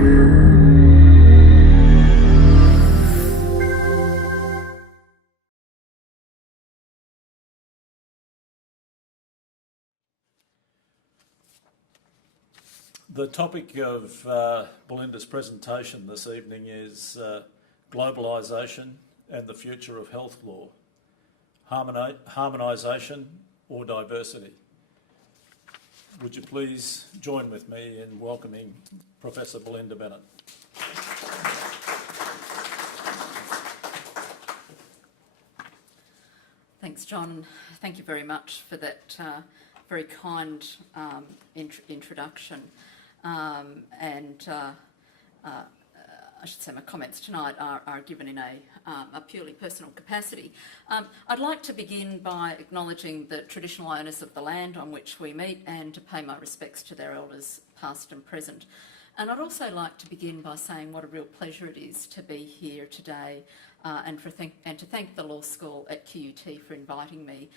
The topic of Belinda's presentation this evening is Globalisation and the Future of Health Law, Harmonisation or Diversity. Would you please join with me in welcoming Professor Belinda Bennett. Thanks, John. Thank you very much for that very kind introduction. I should say my comments tonight are given in a purely personal capacity. I'd like to begin by acknowledging the traditional owners of the land on which we meet and to pay my respects to their elders past and present. And I'd also like to begin by saying what a real pleasure it is to be here today and to thank the Law School at QUT for inviting me.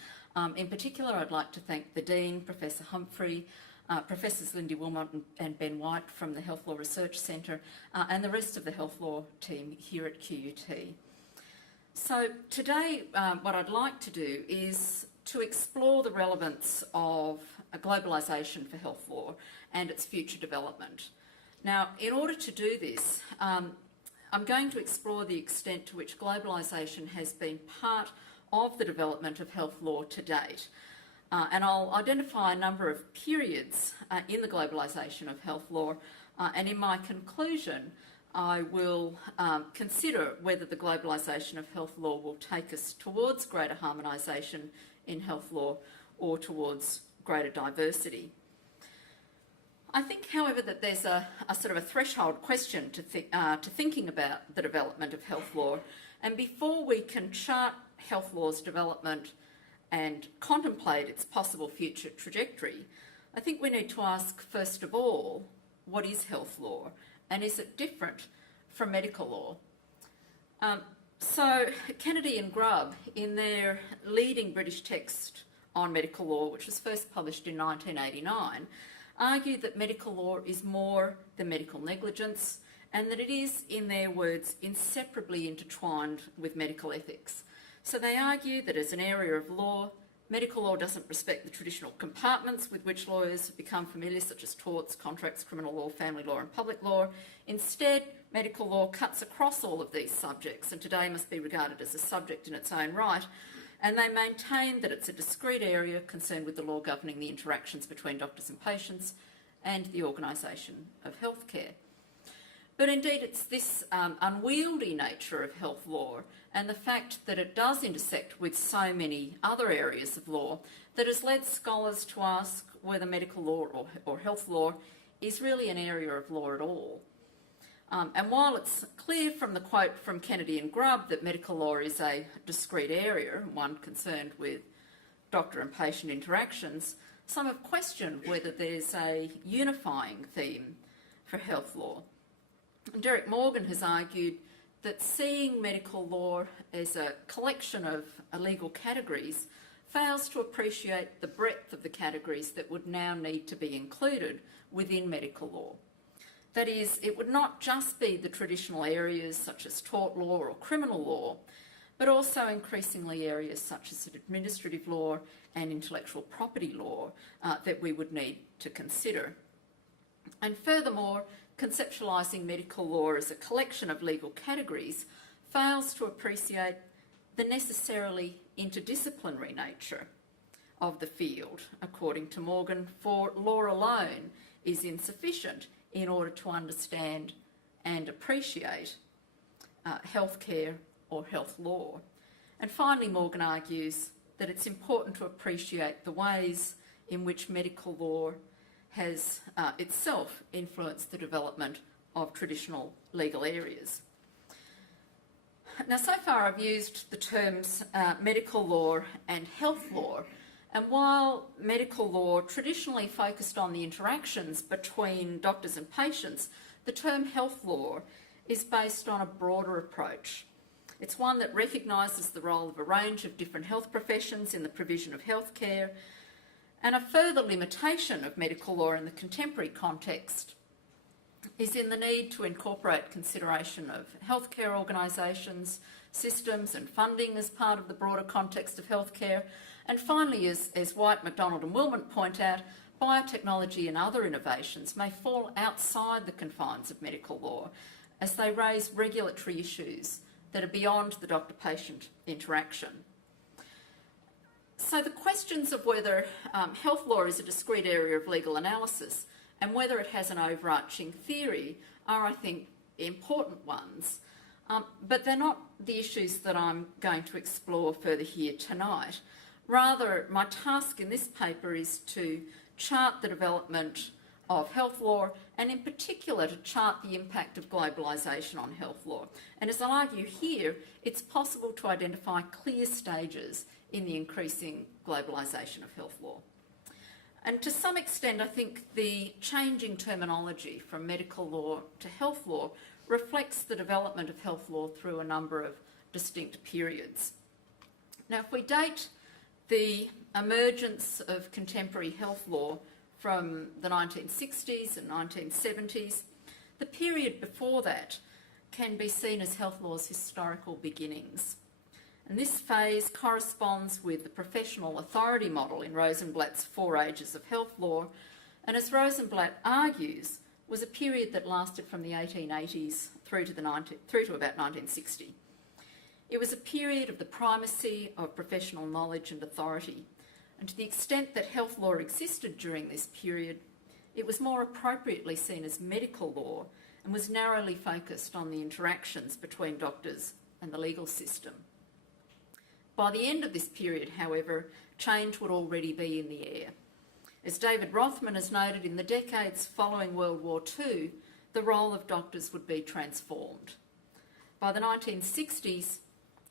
In particular, I'd like to thank the Dean, Professor Humphrey, Professors Lindy Wilmot and Ben White from the Health Law Research Centre and the rest of the Health Law team here at QUT. So today what I'd like to do is to explore the relevance of a globalisation for health law and its future development. Now, in order to do this, I'm going to explore the extent to which globalisation has been part of the development of health law to date. And I'll identify a number of periods in the globalisation of health law, and in my conclusion I will consider whether the globalisation of health law will take us towards greater harmonisation in health law or towards greater diversity. I think, however, that there's a sort of a threshold question to thinking about the development of health law, and before we can chart health law's development and contemplate its possible future trajectory, I think we need to ask, first of all, what is health law and is it different from medical law? So Kennedy and Grubb, in their leading British text on medical law, which was first published in 1989, argued that medical law is more than medical negligence and that it is, in their words, inseparably intertwined with medical ethics. So they argue that as an area of law, medical law doesn't respect the traditional compartments with which lawyers have become familiar, such as torts, contracts, criminal law, family law and public law. Instead, medical law cuts across all of these subjects and today must be regarded as a subject in its own right, and they maintain that it's a discrete area concerned with the law governing the interactions between doctors and patients and the organisation of healthcare. But indeed it's this unwieldy nature of health law and the fact that it does intersect with so many other areas of law that has led scholars to ask whether medical law or health law is really an area of law at all. And while it's clear from the quote from Kennedy and Grubb that medical law is a discrete area, one concerned with doctor and patient interactions, some have questioned whether there's a unifying theme for health law. Derek Morgan has argued that seeing medical law as a collection of legal categories fails to appreciate the breadth of the categories that would now need to be included within medical law. That is, it would not just be the traditional areas such as tort law or criminal law, but also increasingly areas such as administrative law and intellectual property law that we would need to consider. And furthermore, conceptualising medical law as a collection of legal categories fails to appreciate the necessarily interdisciplinary nature of the field, according to Morgan, for law alone is insufficient in order to understand and appreciate healthcare or health law. And finally, Morgan argues that it's important to appreciate the ways in which medical law has itself influenced the development of traditional legal areas. Now, so far I've used the terms medical law and health law, and while medical law traditionally focused on the interactions between doctors and patients, the term health law is based on a broader approach. It's one that recognises the role of a range of different health professions in the provision of healthcare, and a further limitation of medical law in the contemporary context is in the need to incorporate consideration of healthcare organisations, systems and funding as part of the broader context of healthcare. And finally, as White, McDonald and Wilmot point out, biotechnology and other innovations may fall outside the confines of medical law as they raise regulatory issues that are beyond the doctor-patient interaction. So the questions of whether health law is a discrete area of legal analysis and whether it has an overarching theory are, I think, important ones. But they're not the issues that I'm going to explore further here tonight. Rather, my task in this paper is to chart the development of health law and in particular to chart the impact of globalisation on health law. And as I'll argue here, it's possible to identify clear stages in the increasing globalisation of health law. And to some extent, I think the changing terminology from medical law to health law reflects the development of health law through a number of distinct periods. Now, if we date the emergence of contemporary health law from the 1960s and 1970s, the period before that can be seen as health law's historical beginnings. And this phase corresponds with the professional authority model in Rosenblatt's Four Ages of Health Law, and as Rosenblatt argues, was a period that lasted from the 1880s through to about 1960. It was a period of the primacy of professional knowledge and authority, and to the extent that health law existed during this period, it was more appropriately seen as medical law and was narrowly focused on the interactions between doctors and the legal system. By the end of this period, however, change would already be in the air. As David Rothman has noted, in the decades following World War II, the role of doctors would be transformed. By the 1960s,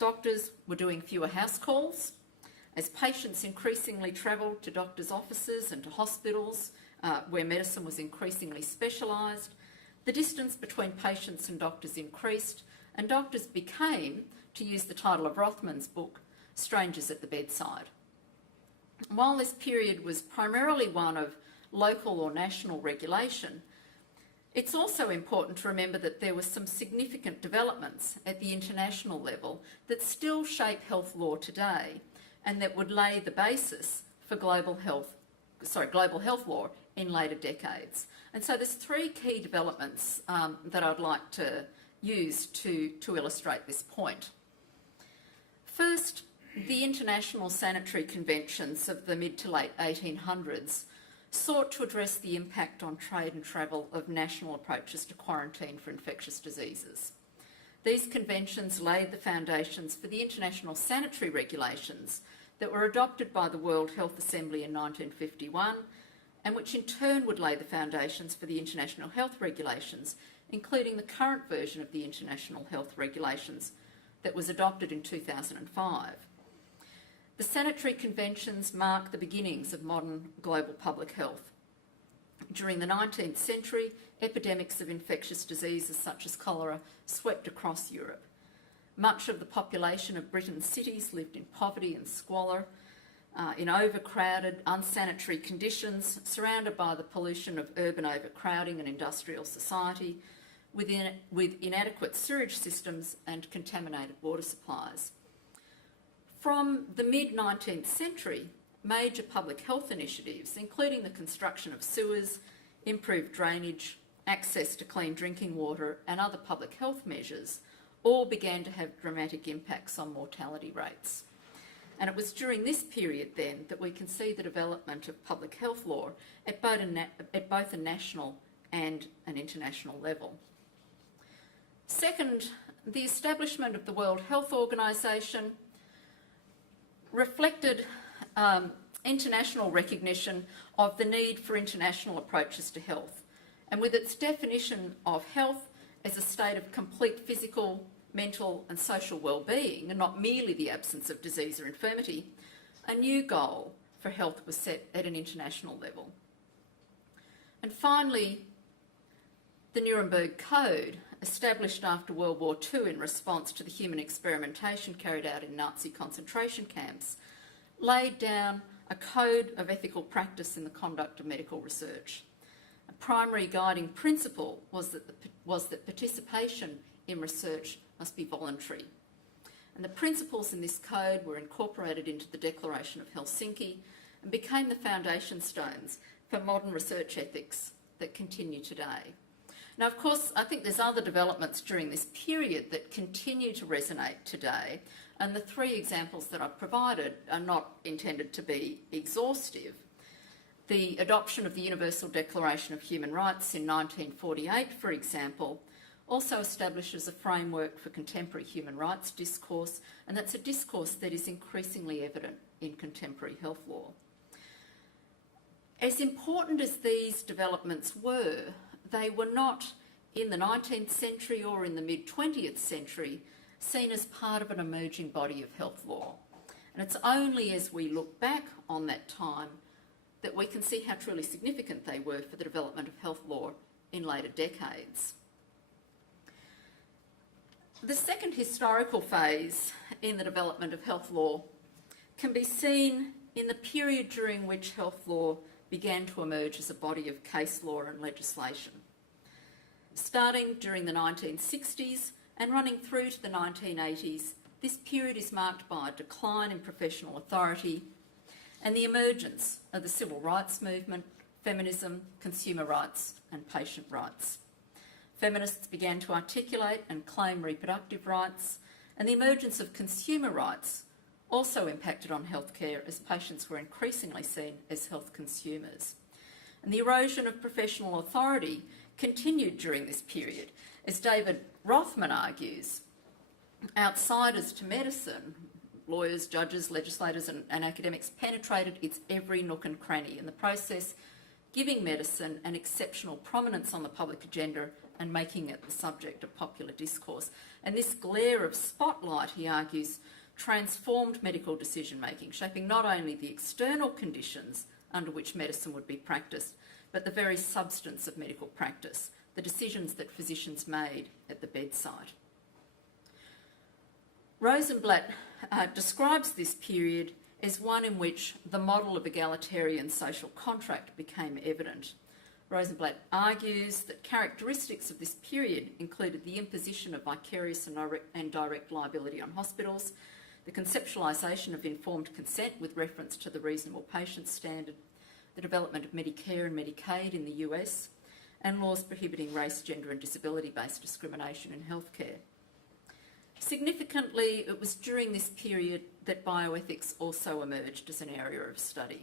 doctors were doing fewer house calls. As patients increasingly travelled to doctors' offices and to hospitals, where medicine was increasingly specialised, the distance between patients and doctors increased, and doctors became, to use the title of Rothman's book, strangers at the bedside. While this period was primarily one of local or national regulation, it's also important to remember that there were some significant developments at the international level that still shape health law today and that would lay the basis for global health law in later decades. And so there's three key developments that I'd like to use to illustrate this point. First, the international sanitary conventions of the mid to late 1800s sought to address the impact on trade and travel of national approaches to quarantine for infectious diseases. These conventions laid the foundations for the international sanitary regulations that were adopted by the World Health Assembly in 1951 and which in turn would lay the foundations for the international health regulations, including the current version of the international health regulations that was adopted in 2005. The sanitary conventions mark the beginnings of modern global public health. During the 19th century, epidemics of infectious diseases such as cholera swept across Europe. Much of the population of Britain's cities lived in poverty and squalor, in overcrowded, unsanitary conditions, surrounded by the pollution of urban overcrowding and industrial society, with inadequate sewage systems and contaminated water supplies. From the mid-19th century, major public health initiatives, including the construction of sewers, improved drainage, access to clean drinking water and other public health measures, all began to have dramatic impacts on mortality rates. And it was during this period then that we can see the development of public health law at both a national and an international level. Second, the establishment of the World Health Organization reflected international recognition of the need for international approaches to health, and with its definition of health as a state of complete physical, mental and social well-being, and not merely the absence of disease or infirmity, a new goal for health was set at an international level. And finally, the Nuremberg Code, established after World War II in response to the human experimentation carried out in Nazi concentration camps, laid down a code of ethical practice in the conduct of medical research. A primary guiding principle was that participation in research must be voluntary. And the principles in this code were incorporated into the Declaration of Helsinki and became the foundation stones for modern research ethics that continue today. Now, of course, I think there's other developments during this period that continue to resonate today, and the three examples that I've provided are not intended to be exhaustive. The adoption of the Universal Declaration of Human Rights in 1948, for example, also establishes a framework for contemporary human rights discourse, and that's a discourse that is increasingly evident in contemporary health law. As important as these developments were, they were not in the 19th century or in the mid-20th century seen as part of an emerging body of health law. And it's only as we look back on that time that we can see how truly significant they were for the development of health law in later decades. The second historical phase in the development of health law can be seen in the period during which health law began to emerge as a body of case law and legislation. Starting during the 1960s and running through to the 1980s, this period is marked by a decline in professional authority and the emergence of the civil rights movement, feminism, consumer rights and patient rights. Feminists began to articulate and claim reproductive rights, and the emergence of consumer rights also impacted on healthcare as patients were increasingly seen as health consumers. And the erosion of professional authority continued during this period. As David Rothman argues, outsiders to medicine, lawyers, judges, legislators and academics penetrated its every nook and cranny in the process, giving medicine an exceptional prominence on the public agenda and making it the subject of popular discourse. And this glare of spotlight, he argues, transformed medical decision-making, shaping not only the external conditions under which medicine would be practiced, but the very substance of medical practice, the decisions that physicians made at the bedside. Rosenblatt describes this period as one in which the model of egalitarian social contract became evident. Rosenblatt argues that characteristics of this period included the imposition of vicarious and direct liability on hospitals, the conceptualisation of informed consent with reference to the reasonable patient standard, the development of Medicare and Medicaid in the US, and laws prohibiting race, gender and disability-based discrimination in healthcare. Significantly, it was during this period that bioethics also emerged as an area of study.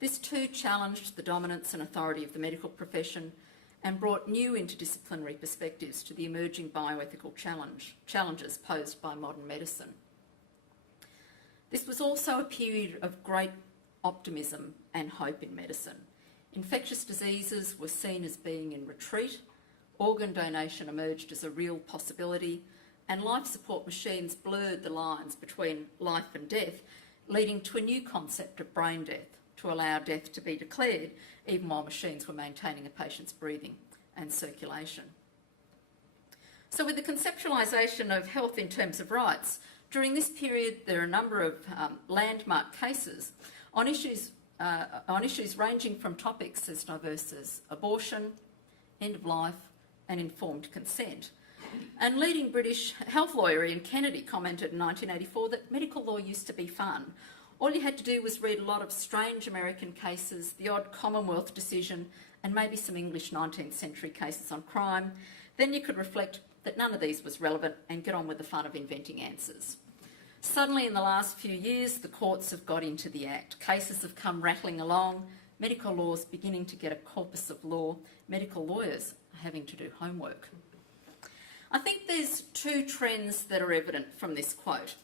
This too challenged the dominance and authority of the medical profession and brought new interdisciplinary perspectives to the emerging bioethical challenges posed by modern medicine. This was also a period of great optimism and hope in medicine. Infectious diseases were seen as being in retreat, organ donation emerged as a real possibility, and life support machines blurred the lines between life and death, leading to a new concept of brain death, to allow death to be declared even while machines were maintaining a patient's breathing and circulation. So with the conceptualisation of health in terms of rights, during this period there are a number of landmark cases on issues ranging from topics as diverse as abortion, end of life and informed consent. And leading British health lawyer Ian Kennedy commented in 1984 that medical law used to be fun. All you had to do was read a lot of strange American cases, the odd Commonwealth decision, and maybe some English 19th century cases on crime. Then you could reflect that none of these was relevant and get on with the fun of inventing answers. Suddenly, in the last few years, the courts have got into the act. Cases have come rattling along, medical law's beginning to get a corpus of law, medical lawyers are having to do homework. I think there's two trends that are evident from this quote.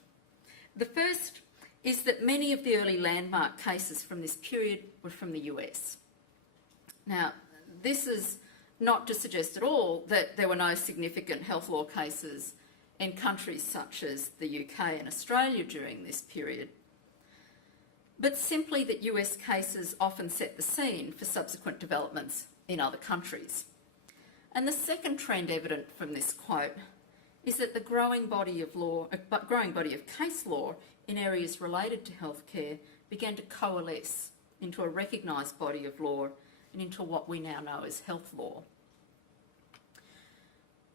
The first is that many of the early landmark cases from this period were from the US. Now, this is not to suggest at all that there were no significant health law cases in countries such as the UK and Australia during this period, but simply that US cases often set the scene for subsequent developments in other countries. And the second trend evident from this quote is that the growing body of case law in areas related to healthcare began to coalesce into a recognised body of law and into what we now know as health law.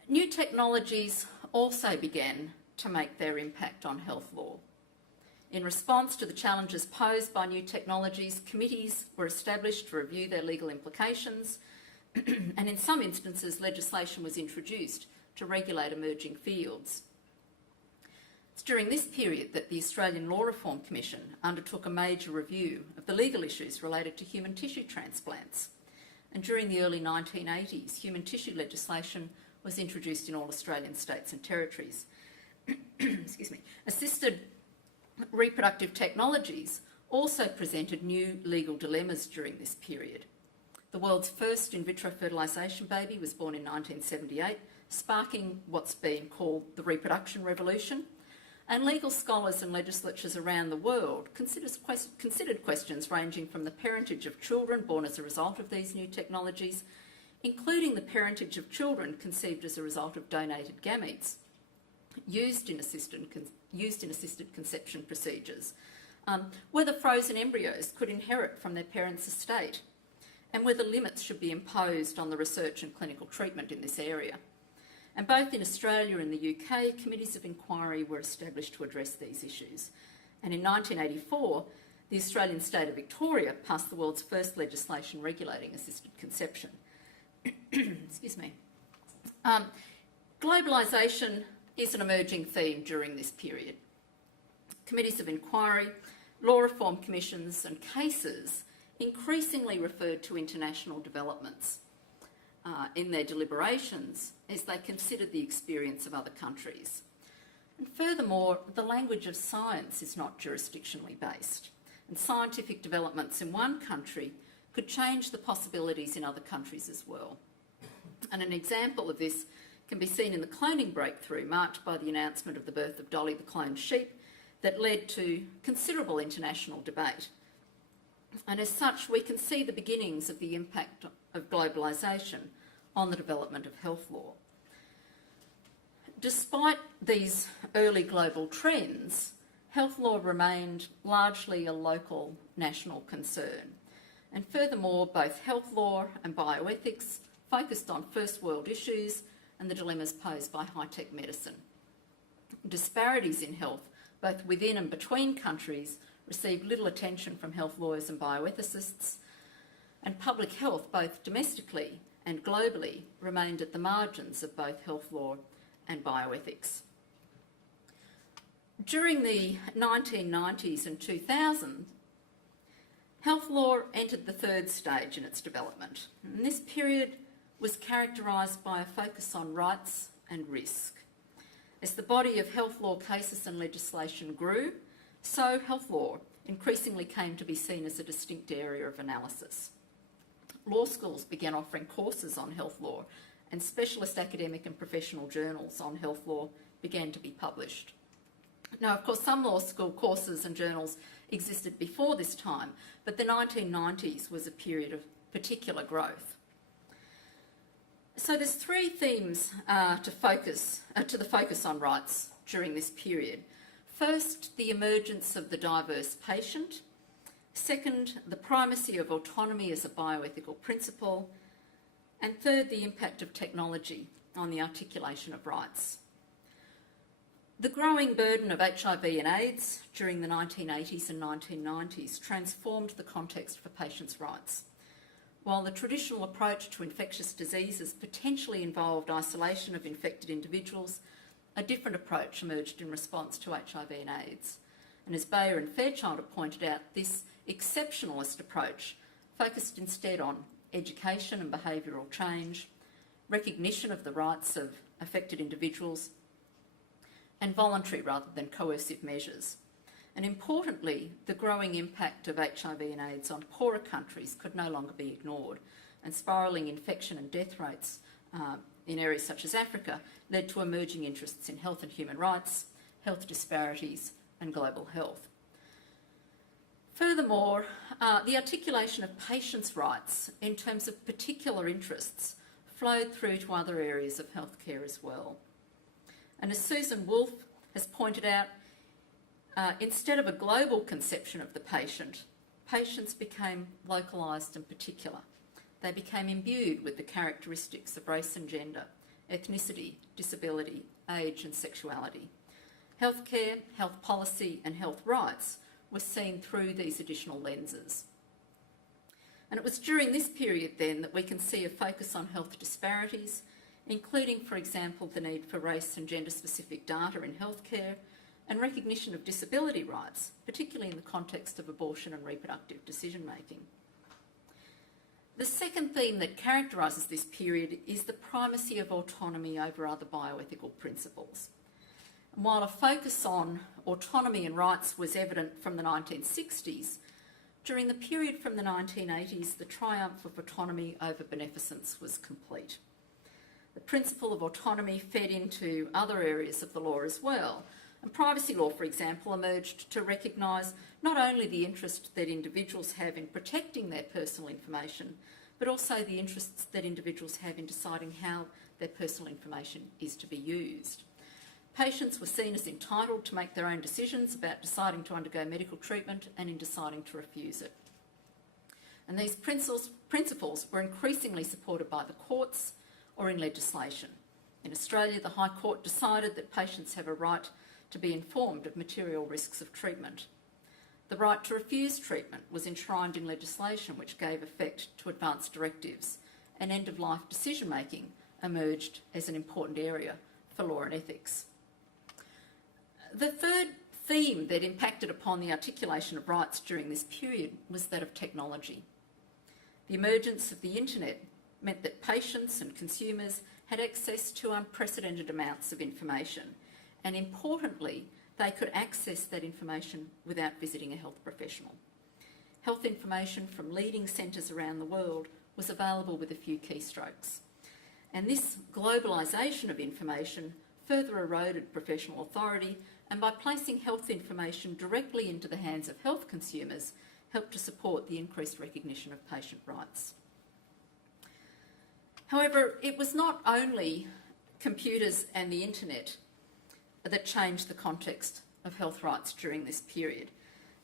New technologies also began to make their impact on health law. In response to the challenges posed by new technologies, committees were established to review their legal implications, and in some instances legislation was introduced to regulate emerging fields. It's during this period that the Australian Law Reform Commission undertook a major review of the legal issues related to human tissue transplants. And during the early 1980s, human tissue legislation was introduced in all Australian states and territories. Excuse me. Assisted reproductive technologies also presented new legal dilemmas during this period. The world's first in vitro fertilisation baby was born in 1978, sparking what's been called the reproduction revolution. And legal scholars and legislatures around the world considered questions ranging from the parentage of children born as a result of these new technologies, including the parentage of children conceived as a result of donated gametes used in assisted conception procedures, whether frozen embryos could inherit from their parents' estate, and whether limits should be imposed on the research and clinical treatment in this area. And both in Australia and the UK, committees of inquiry were established to address these issues. And in 1984, the Australian state of Victoria passed the world's first legislation regulating assisted conception. Excuse me. Globalisation is an emerging theme during this period. Committees of inquiry, law reform commissions and cases increasingly referred to international developments in their deliberations as they considered the experience of other countries. And furthermore, the language of science is not jurisdictionally based, and scientific developments in one country could change the possibilities in other countries as well. And an example of this can be seen in the cloning breakthrough marked by the announcement of the birth of Dolly the cloned sheep that led to considerable international debate. And as such, we can see the beginnings of the impact of globalisation on the development of health law. Despite these early global trends, health law remained largely a local national concern. And furthermore, both health law and bioethics focused on first world issues and the dilemmas posed by high-tech medicine. Disparities in health, both within and between countries, received little attention from health lawyers and bioethicists, and public health, both domestically and globally, remained at the margins of both health law and bioethics. During the 1990s and 2000s, health law entered the third stage in its development, and this period was characterised by a focus on rights and risk. As the body of health law cases and legislation grew, so health law increasingly came to be seen as a distinct area of analysis. Law schools began offering courses on health law, and specialist academic and professional journals on health law began to be published. Now, of course, some law school courses and journals existed before this time, but the 1990s was a period of particular growth. So there's three themes to the focus on rights during this period. First, the emergence of the diverse patient. Second, the primacy of autonomy as a bioethical principle. And third, the impact of technology on the articulation of rights. The growing burden of HIV and AIDS during the 1980s and 1990s transformed the context for patients' rights. While the traditional approach to infectious diseases potentially involved isolation of infected individuals, a different approach emerged in response to HIV and AIDS. And as Bayer and Fairchild have pointed out, this exceptionalist approach focused instead on education and behavioural change, recognition of the rights of affected individuals, and voluntary rather than coercive measures. And importantly, the growing impact of HIV and AIDS on poorer countries could no longer be ignored, and spiralling infection and death rates in areas such as Africa led to emerging interests in health and human rights, health disparities, and global health. Furthermore, the articulation of patients' rights in terms of particular interests flowed through to other areas of healthcare as well. And as Susan Wolfe has pointed out, instead of a global conception of the patient, patients became localised and particular. they became imbued with the characteristics of race and gender, ethnicity, disability, age and sexuality. Healthcare, health policy and health rights were seen through these additional lenses. And it was during this period then that we can see a focus on health disparities, including, for example, the need for race and gender-specific data in healthcare and recognition of disability rights, particularly in the context of abortion and reproductive decision-making. The second theme that characterises this period is the primacy of autonomy over other bioethical principles. And while a focus on autonomy and rights was evident from the 1960s, during the period from the 1980s, the triumph of autonomy over beneficence was complete. The principle of autonomy fed into other areas of the law as well, and privacy law, for example, emerged to recognise not only the interest that individuals have in protecting their personal information, but also the interests that individuals have in deciding how their personal information is to be used. Patients were seen as entitled to make their own decisions about deciding to undergo medical treatment and in deciding to refuse it. And these principles were increasingly supported by the courts or in legislation. In Australia, the High Court decided that patients have a right to be informed of material risks of treatment. The right to refuse treatment was enshrined in legislation which gave effect to advance directives, and end-of-life decision-making emerged as an important area for law and ethics. The third theme that impacted upon the articulation of rights during this period was that of technology. The emergence of the internet meant that patients and consumers had access to unprecedented amounts of information, and importantly, they could access that information without visiting a health professional. Health information from leading centres around the world was available with a few keystrokes. And this globalisation of information further eroded professional authority, and by placing health information directly into the hands of health consumers, helped to support the increased recognition of patient rights. However, it was not only computers and the internet that changed the context of health rights during this period.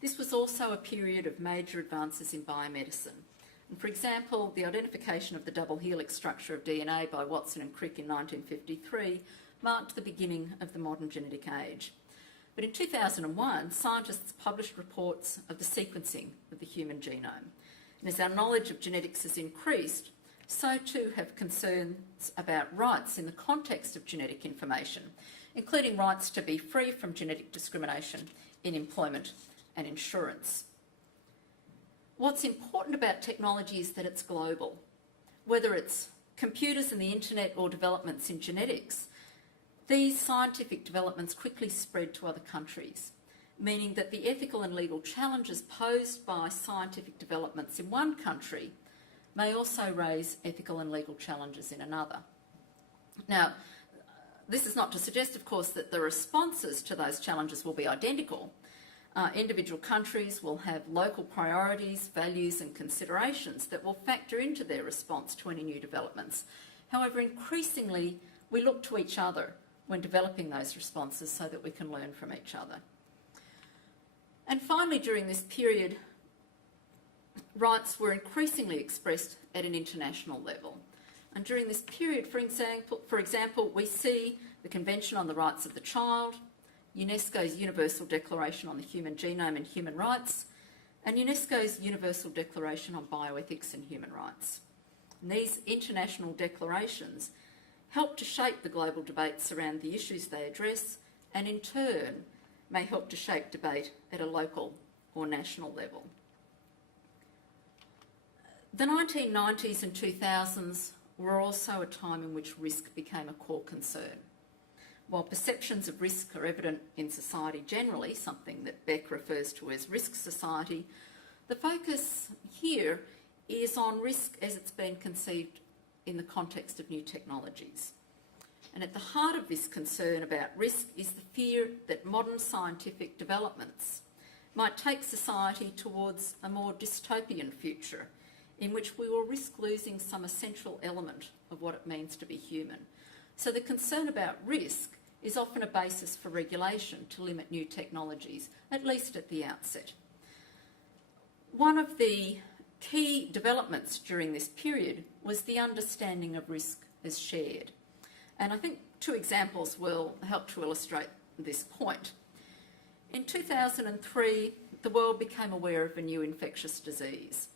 This was also a period of major advances in biomedicine. And for example, the identification of the double helix structure of DNA by Watson and Crick in 1953 marked the beginning of the modern genetic age. But in 2001, scientists published reports of the sequencing of the human genome. And as our knowledge of genetics has increased, so too have concerns about rights in the context of genetic information, including rights to be free from genetic discrimination in employment and insurance. What's important about technology is that it's global. Whether it's computers and the internet or developments in genetics, these scientific developments quickly spread to other countries, meaning that the ethical and legal challenges posed by scientific developments in one country may also raise ethical and legal challenges in another. Now, this is not to suggest, of course, that the responses to those challenges will be identical. Individual countries will have local priorities, values and considerations that will factor into their response to any new developments. However, increasingly, we look to each other when developing those responses so that we can learn from each other. And finally, during this period, rights were increasingly expressed at an international level. And during this period, for example, we see the Convention on the Rights of the Child, UNESCO's Universal Declaration on the Human Genome and Human Rights, and UNESCO's Universal Declaration on Bioethics and Human Rights. And these international declarations help to shape the global debates around the issues they address, and in turn may help to shape debate at a local or national level. The 1990s and 2000s were also a time in which risk became a core concern. While perceptions of risk are evident in society generally, something that Beck refers to as risk society, the focus here is on risk as it's been conceived in the context of new technologies. And at the heart of this concern about risk is the fear that modern scientific developments might take society towards a more dystopian future in which we will risk losing some essential element of what it means to be human. So the concern about risk is often a basis for regulation to limit new technologies, at least at the outset. One of the Key developments during this period was the understanding of risk as shared. And I think two examples will help to illustrate this point. In 2003, the world became aware of a new infectious disease.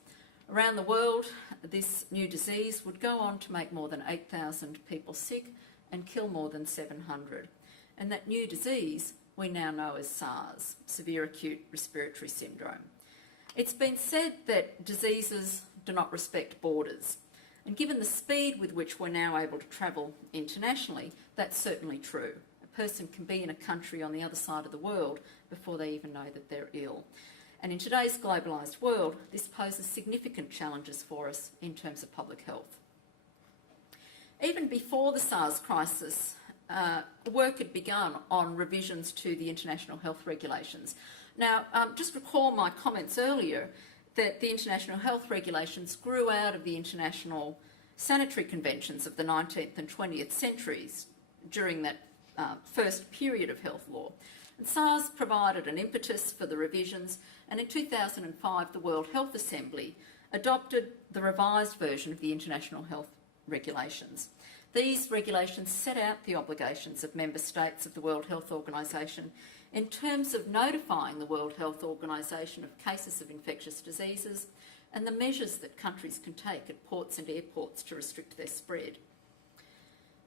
Around the world, this new disease would go on to make more than 8,000 people sick and kill more than 700. And that new disease we now know as SARS, Severe Acute Respiratory Syndrome. It's been said that diseases do not respect borders. And given the speed with which we're now able to travel internationally, that's certainly true. A person can be in a country on the other side of the world before they even know that they're ill. And in today's globalised world, this poses significant challenges for us in terms of public health. Even before the SARS crisis, work had begun on revisions to the international health regulations. Now, just recall my comments earlier that the international health regulations grew out of the international sanitary conventions of the 19th and 20th centuries during that first period of health law. And SARS provided an impetus for the revisions, and in 2005 the World Health Assembly adopted the revised version of the international health regulations. These regulations set out the obligations of member states of the World Health Organisation in terms of notifying the World Health Organisation of cases of infectious diseases and the measures that countries can take at ports and airports to restrict their spread.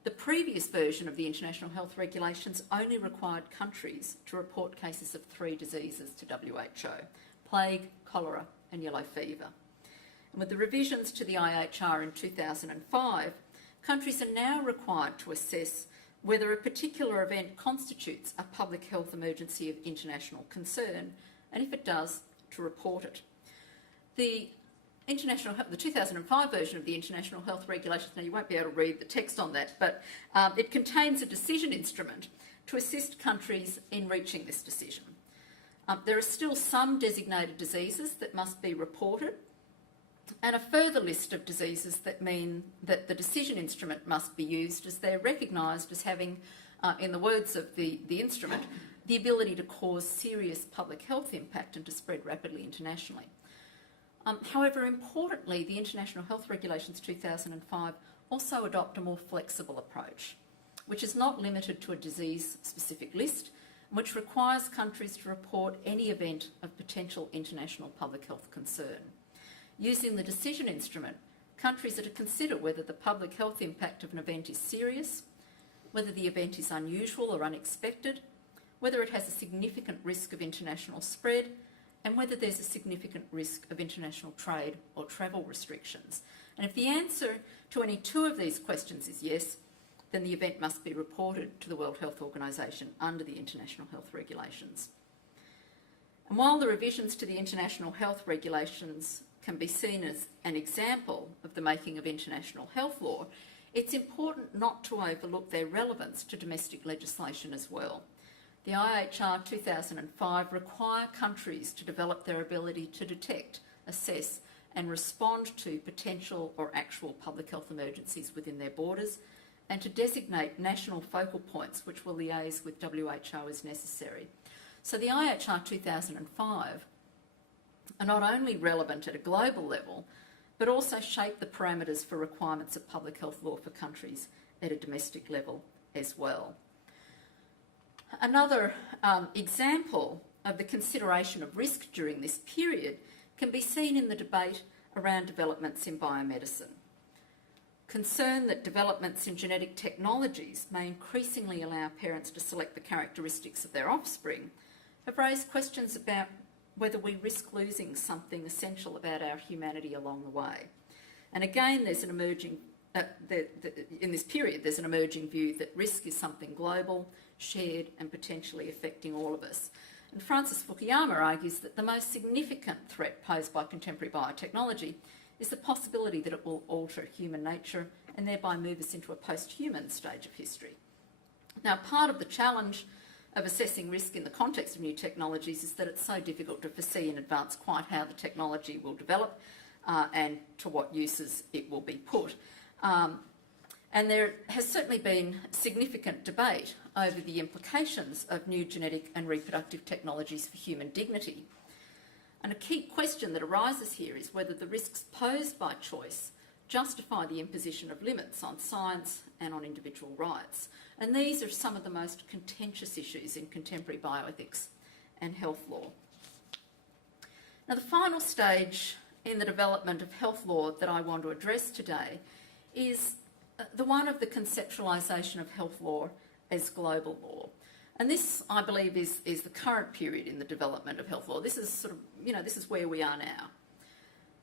The previous version of the international health regulations only required countries to report cases of 3 diseases to WHO: plague, cholera and yellow fever. And with the revisions to the ACHLR in 2005, countries are now required to assess whether a particular event constitutes a public health emergency of international concern, and if it does, to report it. The 2005 version of the International Health Regulations, now you won't be able to read the text on that, but it contains a decision instrument to assist countries in reaching this decision. There are still some designated diseases that must be reported, and a further list of diseases that mean that the decision instrument must be used as they're recognised as having, in the words of the instrument, the ability to cause serious public health impact and to spread rapidly internationally. However, importantly, the International Health Regulations 2005 also adopt a more flexible approach, which is not limited to a disease-specific list, which requires countries to report any event of potential international public health concern. Using the decision instrument, countries are to consider whether the public health impact of an event is serious, whether the event is unusual or unexpected, whether it has a significant risk of international spread, and whether there's a significant risk of international trade or travel restrictions. And if the answer to any 2 of these questions is yes, then the event must be reported to the World Health Organisation under the International Health Regulations. And while the revisions to the International Health Regulations can be seen as an example of the making of international health law, it's important not to overlook their relevance to domestic legislation as well. The ACHLR 2005 require countries to develop their ability to detect, assess and respond to potential or actual public health emergencies within their borders, and to designate national focal points which will liaise with WHO as necessary. So the ACHLR 2005 are not only relevant at a global level, but also shape the parameters for requirements of public health law for countries at a domestic level as well. Another example of the consideration of risk during this period can be seen in the debate around developments in biomedicine. Concern that developments in genetic technologies may increasingly allow parents to select the characteristics of their offspring have raised questions about whether we risk losing something essential about our humanity along the way. And again, there's an emerging, in this period, there's an emerging view that risk is something global, shared and potentially affecting all of us. And Francis Fukuyama argues that the most significant threat posed by contemporary biotechnology is the possibility that it will alter human nature and thereby move us into a post-human stage of history. Now, part of the challenge of assessing risk in the context of new technologies is that it's so difficult to foresee in advance quite how the technology will develop and to what uses it will be put. And there has certainly been significant debate over the implications of new genetic and reproductive technologies for human dignity. And a key question that arises here is whether the risks posed by choice justify the imposition of limits on science and on individual rights. And these are some of the most contentious issues in contemporary bioethics and health law. Now, the final stage in the development of health law that I want to address today is the one of the conceptualisation of health law as global law. And this, I believe, is the current period in the development of health law. This is sort of, this is where we are now.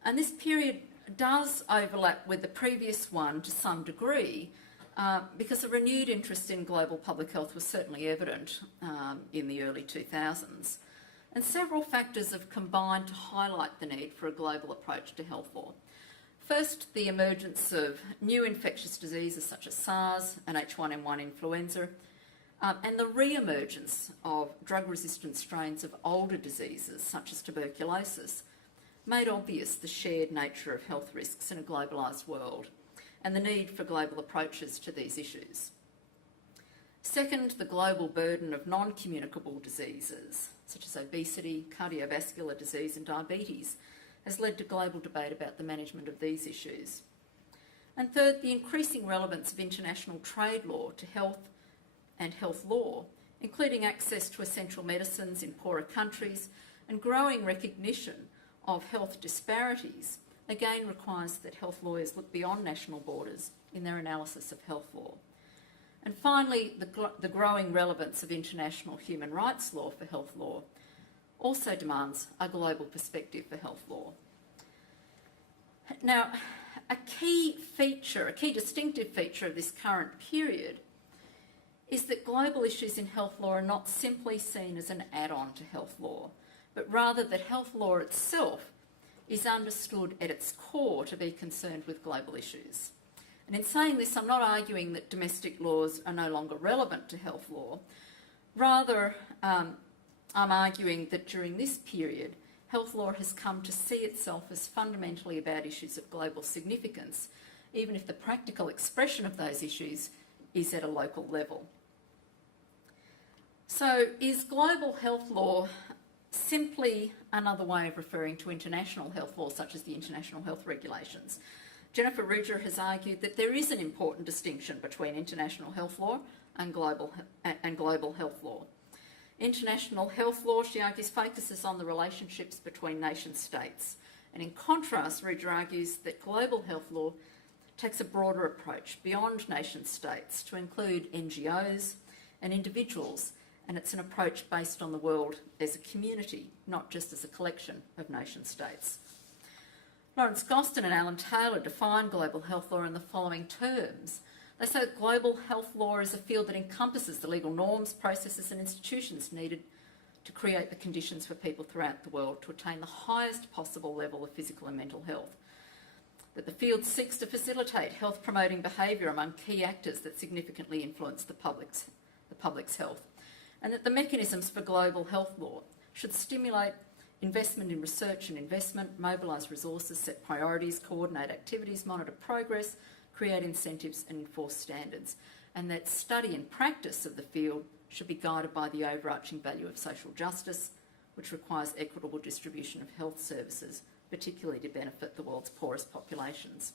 And this period does overlap with the previous one to some degree, because a renewed interest in global public health was certainly evident in the early 2000s. And several factors have combined to highlight the need for a global approach to health law. First, the emergence of new infectious diseases such as SARS and H1N1 influenza, and the re-emergence of drug-resistant strains of older diseases such as tuberculosis made obvious the shared nature of health risks in a globalised world and the need for global approaches to these issues. Second, the global burden of non-communicable diseases such as obesity, cardiovascular disease and diabetes has led to global debate about the management of these issues. And third, the increasing relevance of international trade law to health and health law, including access to essential medicines in poorer countries and growing recognition of health disparities, again requires that health lawyers look beyond national borders in their analysis of health law. And finally, the growing relevance of international human rights law for health law also demands a global perspective for health law. Now, a key distinctive feature of this current period is that global issues in health law are not simply seen as an add-on to health law, but rather that health law itself is understood at its core to be concerned with global issues. And in saying this, I'm not arguing that domestic laws are no longer relevant to health law. Rather, I'm arguing that during this period, health law has come to see itself as fundamentally about issues of global significance, even if the practical expression of those issues is at a local level. So, is global health law simply another way of referring to international health law, such as the international health regulations? Jennifer Ruger has argued that there is an important distinction between international health law and global health law. International health law, she argues, focuses on the relationships between nation states. And in contrast, Ruger argues that global health law takes a broader approach beyond nation states to include NGOs and individuals, and it's an approach based on the world as a community, not just as a collection of nation states. Lawrence Gostin and Alan Taylor define global health law in the following terms. They say that global health law is a field that encompasses the legal norms, processes and institutions needed to create the conditions for people throughout the world to attain the highest possible level of physical and mental health. That the field seeks to facilitate health promoting behaviour among key actors that significantly influence the public's health. And that the mechanisms for global health law should stimulate investment in research and investment, mobilise resources, set priorities, coordinate activities, monitor progress, create incentives and enforce standards. And that study and practice of the field should be guided by the overarching value of social justice, which requires equitable distribution of health services, particularly to benefit the world's poorest populations.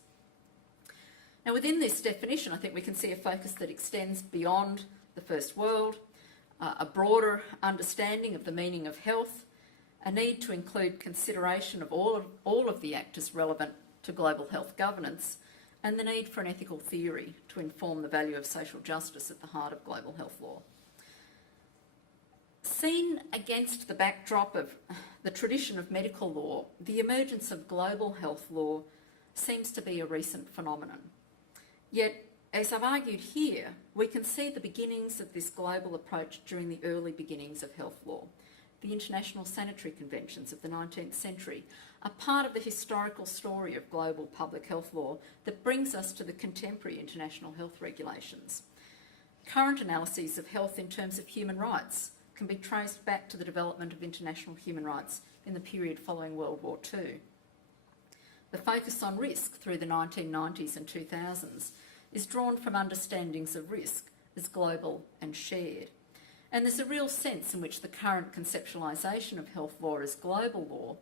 Now, within this definition, I think we can see a focus that extends beyond the First World, a broader understanding of the meaning of health, a need to include consideration of all of the actors relevant to global health governance, and the need for an ethical theory to inform the value of social justice at the heart of global health law. Seen against the backdrop of the tradition of medical law, the emergence of global health law seems to be a recent phenomenon. Yet, as I've argued here, we can see the beginnings of this global approach during the early beginnings of health law. The International Sanitary Conventions of the 19th century are part of the historical story of global public health law that brings us to the contemporary international health regulations. Current analyses of health in terms of human rights can be traced back to the development of international human rights in the period following World War II. The focus on risk through the 1990s and 2000s is drawn from understandings of risk as global and shared. And there's a real sense in which the current conceptualisation of health law as global law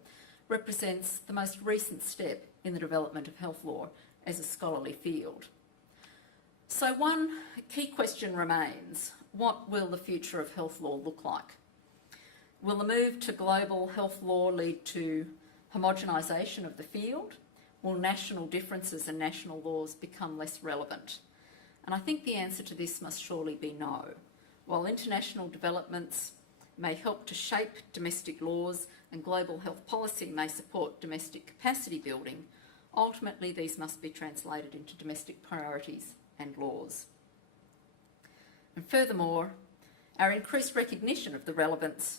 represents the most recent step in the development of health law as a scholarly field. So one key question remains: what will the future of health law look like? Will the move to global health law lead to homogenisation of the field? Will national differences and national laws become less relevant? And I think the answer to this must surely be no. While international developments may help to shape domestic laws and global health policy may support domestic capacity building, ultimately these must be translated into domestic priorities and laws. And furthermore, our increased recognition of the relevance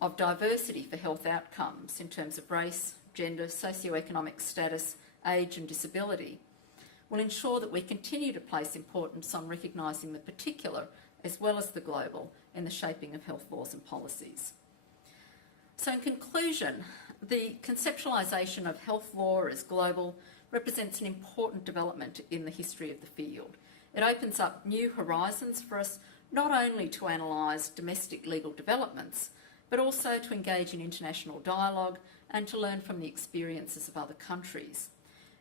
of diversity for health outcomes in terms of race, gender, socioeconomic status, age and disability will ensure that we continue to place importance on recognising the particular as well as the global in the shaping of health laws and policies. So in conclusion, the conceptualisation of health law as global represents an important development in the history of the field. It opens up new horizons for us not only to analyse domestic legal developments, but also to engage in international dialogue and to learn from the experiences of other countries.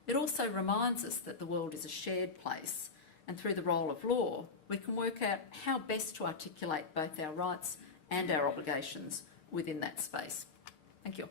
It also reminds us that the world is a shared place, and through the role of law, we can work out how best to articulate both our rights and our obligations within that space. Thank you.